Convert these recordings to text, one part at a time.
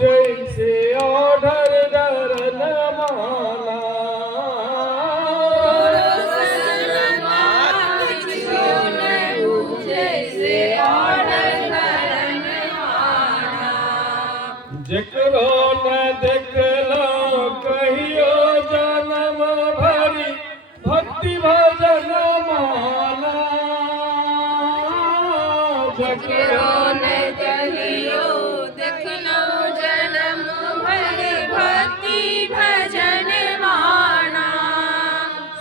जैसे ऑर्डर डर न माना। जकरो न देखलो कहियो जन्म भरी भक्ति भजन माना। जकरो न कहियो देखलो जन्म भरी भक्ति भजन माना।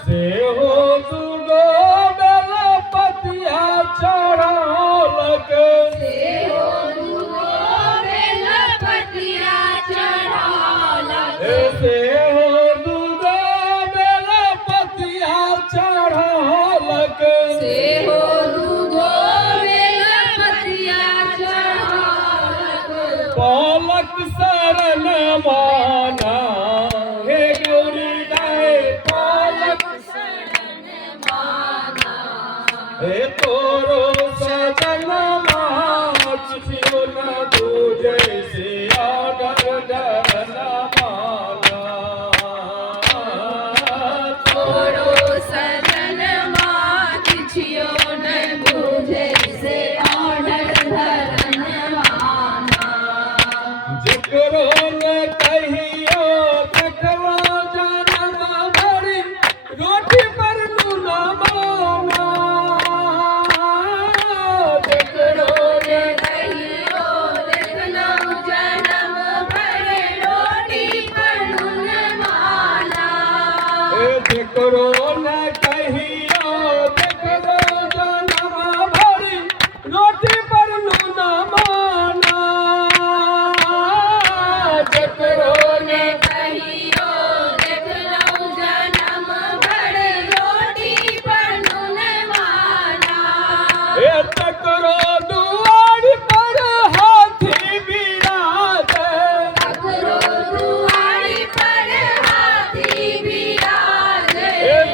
से हो दुगो बेलपतिया चढ़ौलक। से हो दुगो बेलपतिया चढ़ौलक। पलक शरण माना। हे गौरी दाए पलक हे तोरो सजन माचियो न दूजे से ऑर्डर डर न माना। तोरो सजन माचियो न दूजे से ऑर्डर धरन माना। जकरो न कहियो देखलो जन्म भरी रोटी पर नून माना। जकरो न कहियो देखलो जन्म भरी रोटी पर नून माना। जकरो न कहियो देखलो जन्म भरी रोटी पर नून माना। जकरो न कहियो देखलो जन्म भरी रोटी पर नून माना। तकरो दुआर पर हाथी बिराजे। तकरो दुआरी पर हाथी बिराजे।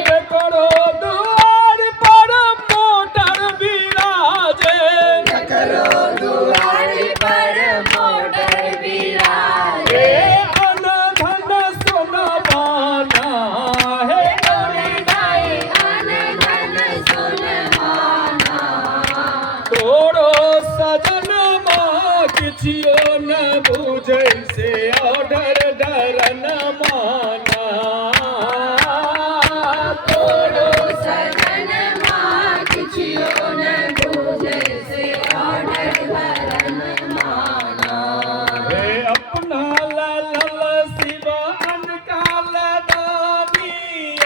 तकरो दुआर पर मोटर बिराजे। तकरो दुआरी पर मोटर बिराजे। अन धन सोनवाना। हे गौरी दाए अन धन सोनवाना। तोरो सजन किछियो न बुझै से ऑर्डर डर न माना। तोरो सजन किछियो न बूझे से ऑर्डर धरन माना। हे अपना लल शिव अनकाल दानी।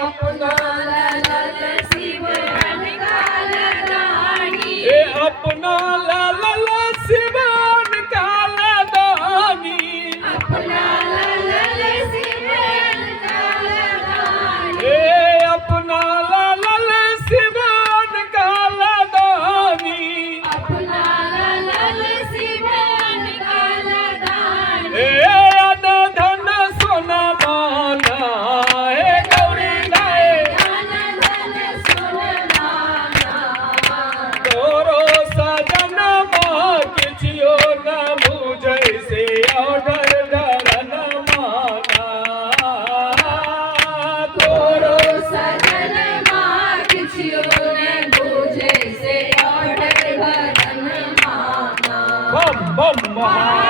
अपना लल शिव अनकाल दानी। हे अपना लल शिव अनकाल दानी। अपना लल शिव अनकाल दानी। हे अपना लल शिव अनकाल दानी। अपना लल शिव अनकाल दानी। हे अन धन सोनवाना। हे गौरी दाए अन धन सोनवाना। तोरो सजन किछियो न बुझै से ऑर्डर डर न माना। तोरो सजन किछियो न बूझे से ऑर्डर धरन माना। बम बम महा